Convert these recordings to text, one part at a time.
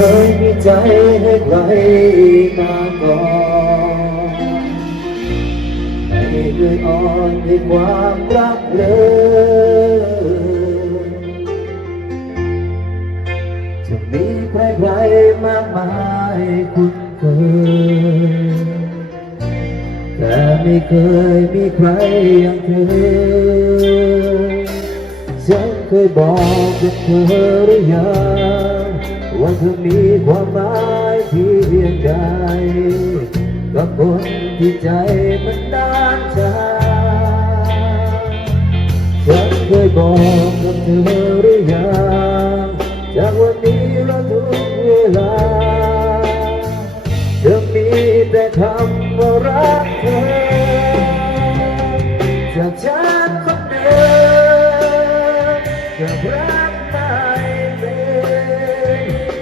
คยมีใจให้ใครมาก่อนไม่เคยอ่อนในความรักเลยจะมีใครใครมากมายคุ้ณเคยแต่ไม่เคยมีใครอย่างเธอฉันเคยบอกกับเธอหรือยัง ว่าเธอมีความหมายที่เพียงใดกับคนที่ใจมันด้านชาฉันเคยบอกกับเธอหรือยังจากวันนี้และทุกเวลาจะมีแต่คำว่ารักเธอจากฉันคนเดิมจะรัก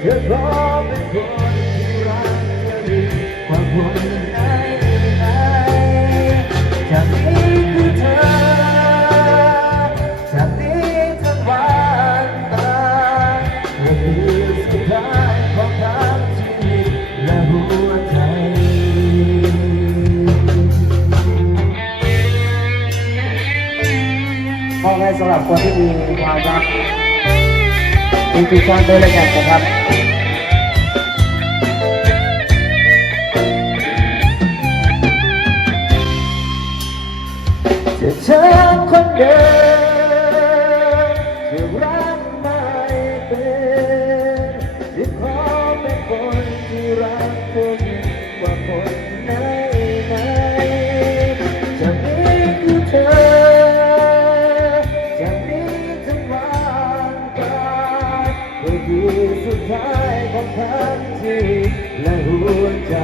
เธอพร้อมเป็นคนที่รักเธอดีกว่าคนไหนไหนจากนี้คือเธอจากนี้ทั้งวันตาเธอคือสุดท้ายของทั้งชีวิตและหัวใจ มอบให้สำหรับคนที่มีความรัก มีปีชางด้วยแล้วกันนะครับจะเธอคนเดิมที่พอเป็นคนที่รักเธอยิ่งกว่าคน คล้ายของทั้งที่และหัวใจ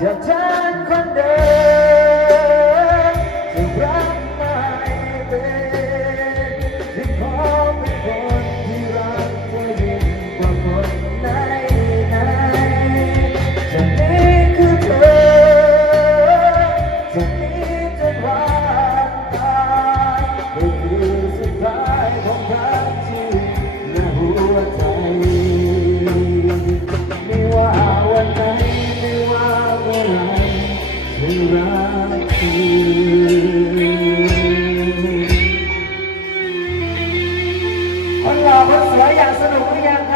จากเธอคนเดิมจะรักไม่เป็นจึงขอเป็นคนที่รักเธอยิ่งกว่าคนไหนไหนจากนี้คือเธอจากนี้จะรัก คนหล่อคนสวยอย่างสนุกหรือยังคะ